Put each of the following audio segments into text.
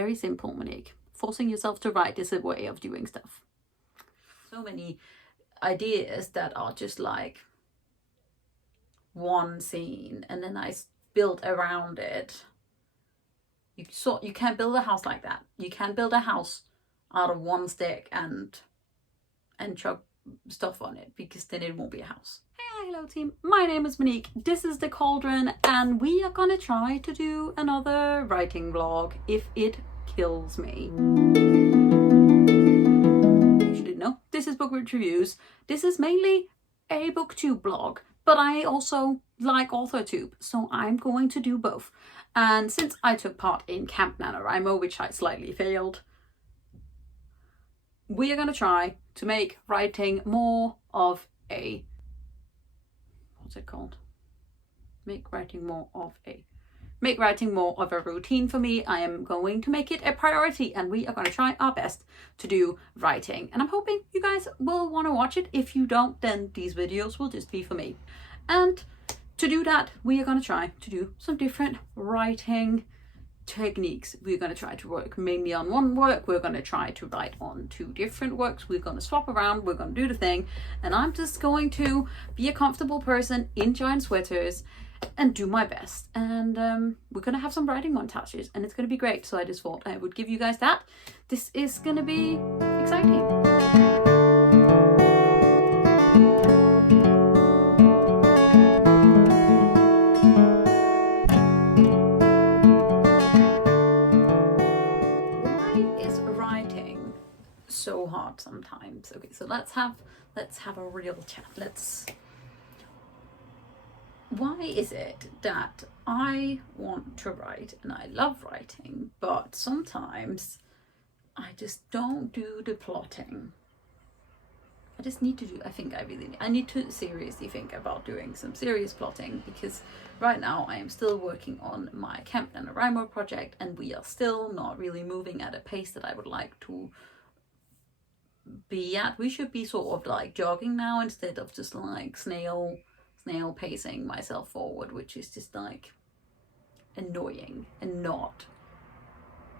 very simple, Monique. Forcing yourself to write is a way of doing stuff. So many ideas that are just like one scene and then I build around it. You can't build a house like that. You can't build a house out of one stick and chuck stuff on it, because then it won't be a house. Hey, hello team. My name is Monique. This is the Cauldron, and we are gonna try to do another writing vlog if it kills me. You didn't know. This is Bookwitch Reviews. This is mainly a Booktube blog, but I also like Authortube, so I'm going to do both. And since I took part in Camp NaNoWriMo, which I slightly failed, we are going to try to make writing more of a, what's it called? Make writing more of a routine for me. I am going to make it a priority, and we are going to try our best to do writing. And I'm hoping you guys will want to watch it. If you don't, then these videos will just be for me. And to do that, we are going to try to do some different writing techniques. We're going to try to work mainly on one work. We're going to try to write on 2 different works. We're going to swap around. We're going to do the thing. And I'm just going to be a comfortable person in giant sweaters and do my best. And we're going to have some writing montages, and it's going to be great. So I just thought I would give you guys that. This is going to be exciting. So hard sometimes. Okay, so let's have a real chat. Why is it that I want to write and I love writing, but sometimes I just don't do the plotting? I just need to do, I need to seriously think about doing some serious plotting, because right now I am still working on my Camp NaNoWriMo project, and we are still not really moving at a pace that I would like to be at. We should be sort of like jogging now instead of just like snail pacing myself forward, which is just like annoying and not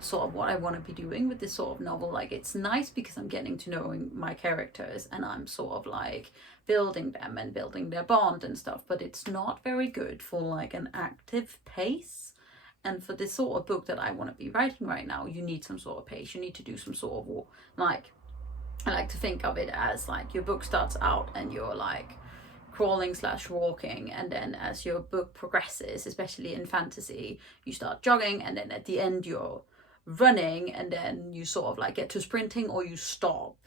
sort of what I want to be doing with this sort of novel. Like, it's nice because I'm getting to know my characters and I'm sort of like building them and building their bond and stuff, but it's not very good for like an active pace. And for this sort of book that I want to be writing right now, you need some sort of pace. You need to do some sort of like, I like to think of it as like your book starts out and you're like crawling / walking, and then as your book progresses, especially in fantasy, you start jogging, and then at the end you're running, and then you sort of like get to sprinting, or you stop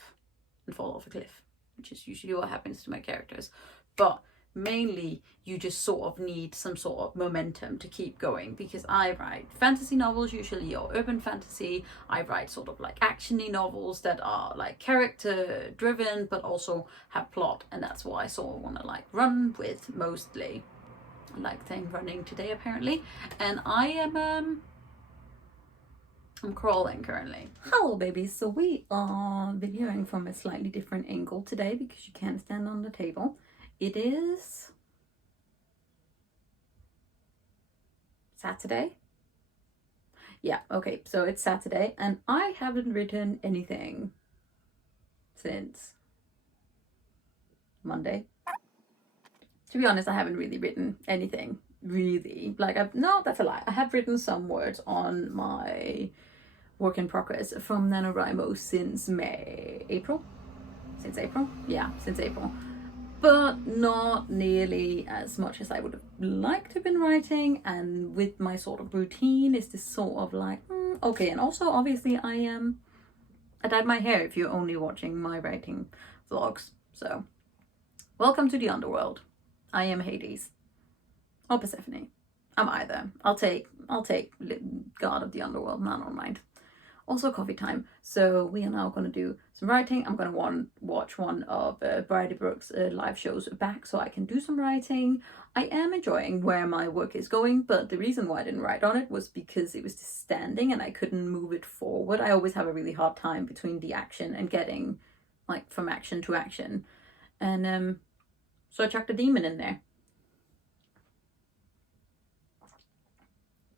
and fall off a cliff, which is usually what happens to my characters. But mainly you just sort of need some sort of momentum to keep going, because I write fantasy novels usually, or urban fantasy. I write sort of like actiony novels that are like character driven but also have plot, and that's what I sort of want to like run with mostly. I like saying running today apparently. And I am I'm crawling currently. Hello babies, so we are videoing from a slightly different angle today because you can't stand on the table. It is Saturday. Yeah, okay, so it's Saturday and I haven't written anything since Monday. To be honest, I haven't really written anything, really. Like, no, that's a lie. I have written some words on my work in progress from NaNoWriMo since April. Yeah, since April. But not nearly as much as I would have liked to have been writing. And with my sort of routine, is this sort of like, okay. And also, obviously, I dyed my hair if you're only watching my writing vlogs. So, welcome to the underworld. I am Hades. Or Persephone. I'm either. I'll take God of the underworld. No, I don't mind. Also coffee time. So we are now going to do some writing. I'm going to watch one of Bridie Brooks' live shows back so I can do some writing. I am enjoying where my work is going, but the reason why I didn't write on it was because it was just standing and I couldn't move it forward. I always have a really hard time between the action and getting like from action to action. And so I chucked a demon in there.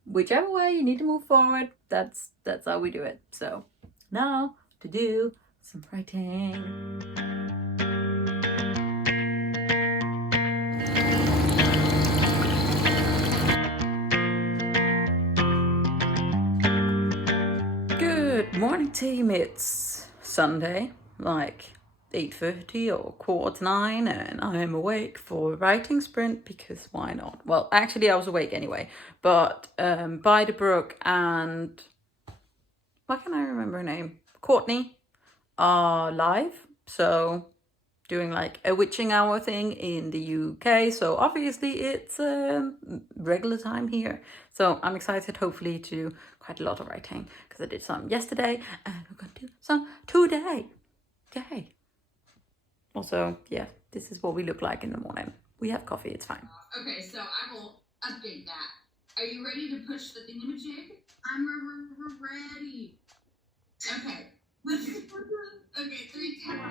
whichever way you need to move forward, that's how we do it. So now to do some writing. Good morning, team. It's Sunday, like 8:30 or 8:45, and I am awake for a writing sprint because why not? Well, actually, I was awake anyway, but By the Brook and why can't I remember her name? Courtney are live, so doing like a witching hour thing in the UK. So obviously it's regular time here. So I'm excited, hopefully, to do quite a lot of writing because I did some yesterday and we're gonna do some today. Okay. Also, yeah, this is what we look like in the morning. We have coffee, it's fine. Okay, so I will update that. Are you ready to push the thingamajig? I'm ready. Okay. Okay, 3, 2, 1.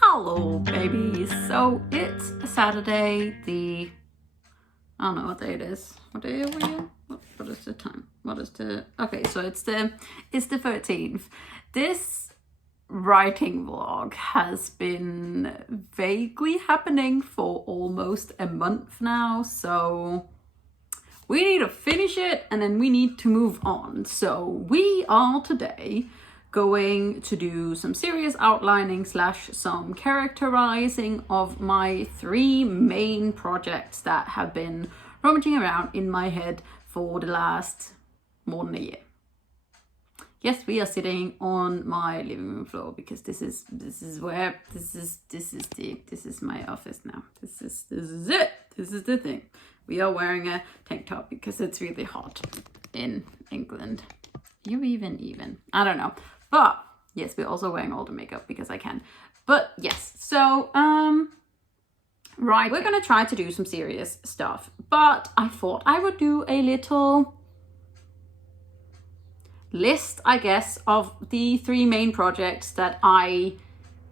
Hello, babies. So it's Saturday, I don't know what day it is. What day are we in? What is the time? Okay, so it's the 13th. This writing vlog has been vaguely happening for almost a month now, so we need to finish it and then we need to move on. So we are today going to do some serious outlining / some characterizing of my 3 main projects that have been rummaging around in my head for the last more than a year. Yes, we are sitting on my living room floor because this is my office now. This is it. This is the thing. We are wearing a tank top because it's really hot in England. You even. I don't know. But yes, we're also wearing all the makeup because I can. But yes, so right, we're gonna try to do some serious stuff. But I thought I would do a little list, I guess, of the 3 main projects that I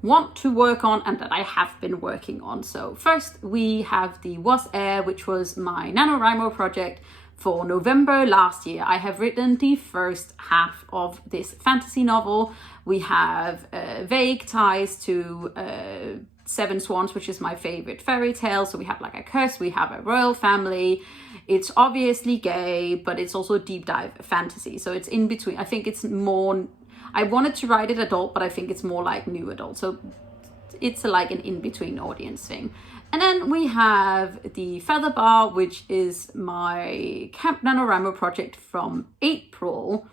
want to work on and that I have been working on. So first we have the Was Air, which was my NaNoWriMo project for November last year. I have written the first half of this fantasy novel. We have vague ties to Seven Swans, which is my favorite fairy tale. So we have like a curse, we have a royal family. It's obviously gay, but it's also a deep dive fantasy. So it's in between. I think it's more, I wanted to write it adult, but I think it's more like new adult. So it's like an in-between audience thing. And then we have the Feather Bar, which is my Camp NaNoWriMo project from April,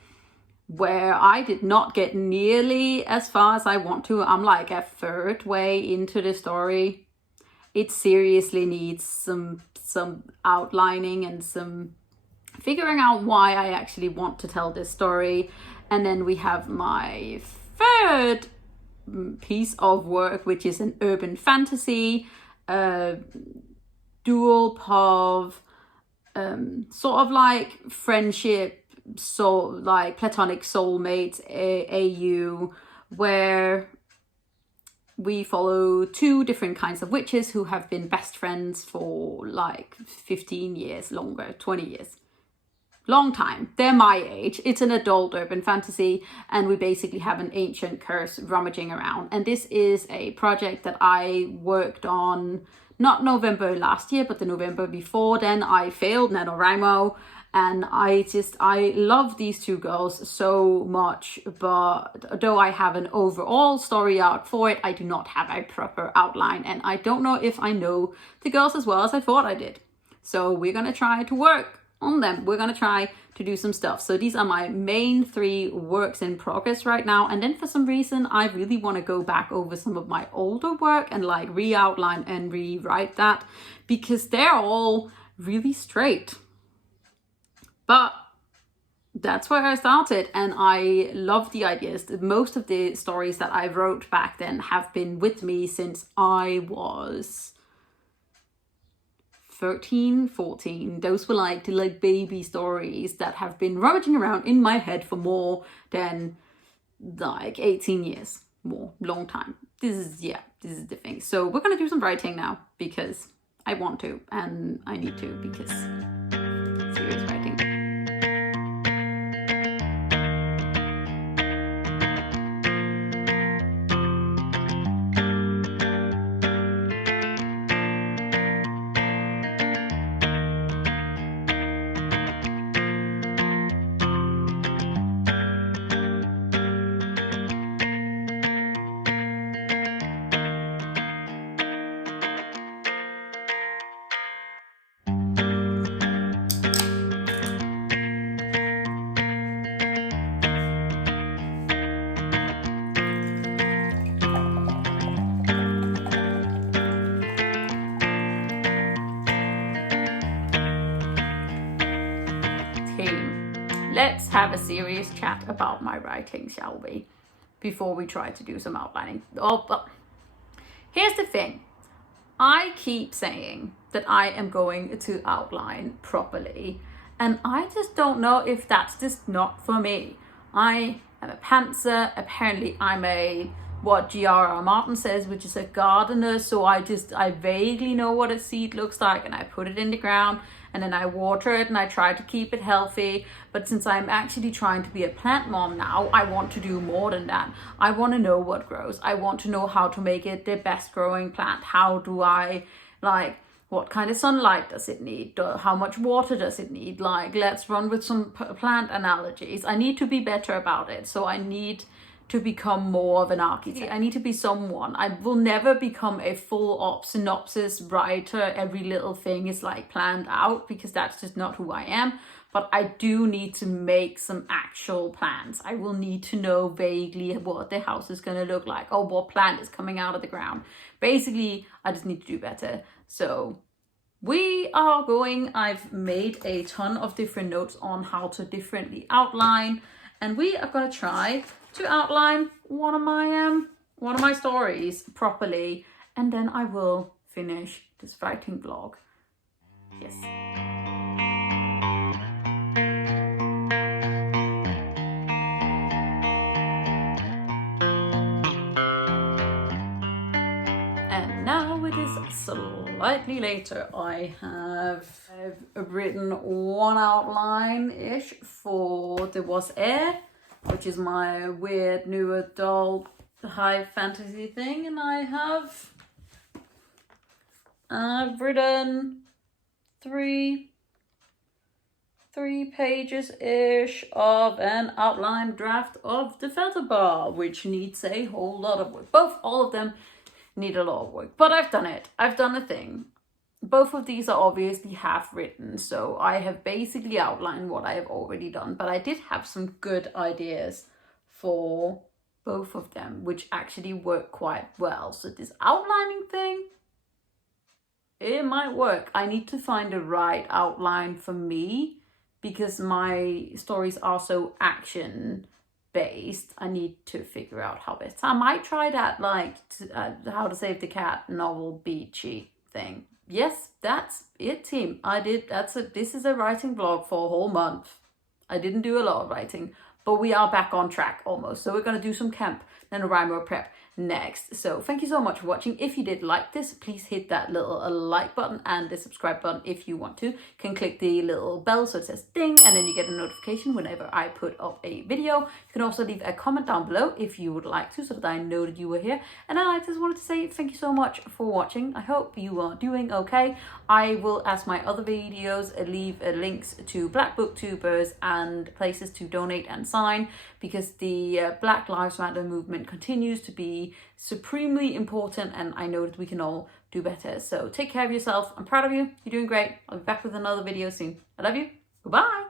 where I did not get nearly as far as I want to. I'm like a third way into the story. It seriously needs some outlining and some figuring out why I actually want to tell this story. And then we have my third piece of work, which is an urban fantasy, dual pov, sort of like friendship, so like platonic soulmates, AU, where we follow 2 different kinds of witches who have been best friends for like 15 years, longer, 20 years. Long time. They're my age. It's an adult urban fantasy, and we basically have an ancient curse rummaging around. And this is a project that I worked on not November last year, but the November before. Then I failed NaNoWriMo, and I love these 2 girls so much, but though I have an overall story arc for it, I do not have a proper outline, and I don't know if I know the girls as well as I thought I did. So we're gonna try to work on them. We're gonna try to do some stuff. So these are my main 3 works in progress right now. And then for some reason, I really want to go back over some of my older work and like re-outline and rewrite that because they're all really straight. But that's where I started, and I love the ideas. Most of the stories that I wrote back then have been with me since I was 13, 14. Those were like the baby stories that have been rummaging around in my head for more than like 18 years. More, long time. This is the thing. So we're gonna do some writing now because I want to and I need to, because serious writing. Let's have a serious chat about my writing, shall we? Before we try to do some outlining. Oh, well, here's the thing. I keep saying that I am going to outline properly, and I just don't know if that's just not for me. I am a pantser. Apparently I'm what G.R.R. Martin says, which is a gardener. So I vaguely know what a seed looks like, and I put it in the ground and then I water it and I try to keep it healthy. But since I'm actually trying to be a plant mom now, I want to do more than that. I want to know what grows. I want to know how to make it the best growing plant. How do I, what kind of sunlight does it need? How much water does it need? Let's run with some plant analogies. I need to be better about it. So I need to become more of an architect. I need to be someone. I will never become a full synopsis writer. Every little thing is planned out, because that's just not who I am. But I do need to make some actual plans. I will need to know vaguely what the house is going to look like, or what plant is coming out of the ground. Basically, I just need to do better. So I've made a ton of different notes on how to differently outline, and we are going to try to outline one of my stories properly, and then I will finish this writing vlog. Yes. And now it is slightly later. I've written one outline-ish for The Was Air, which is my weird new adult high fantasy thing, and I've written three pages-ish of an outline draft of the Feather Bar, which needs a whole lot of work. All of them need a lot of work, but I've done it. I've done a thing. Both of these are obviously half written, so I have basically outlined what I have already done, but I did have some good ideas for both of them, which actually work quite well. So this outlining thing, it might work. I need to find the right outline for me, because my stories are so action based. I need to figure out how best. I might try that How to Save the Cat novel beachy thing. Yes, that's it, team. This is a writing vlog for a whole month. I didn't do a lot of writing, but we are back on track almost. So we're going to do some camp, then a rhyme or prep next. So thank you so much for watching. If you did like this, please hit that little like button and the subscribe button if you want to. You can click the little bell so it says ding, and then you get a notification whenever I put up a video. You can also leave a comment down below if you would like to, so that I know that you were here. And I just wanted to say thank you so much for watching. I hope you are doing okay. I will, as my other videos, leave links to Black Booktubers and places to donate and sign, because the Black Lives Matter movement continues to be supremely important, and I know that we can all do better. So take care of yourself. I'm proud of you. You're doing great. I'll be back with another video soon. I love you. Goodbye.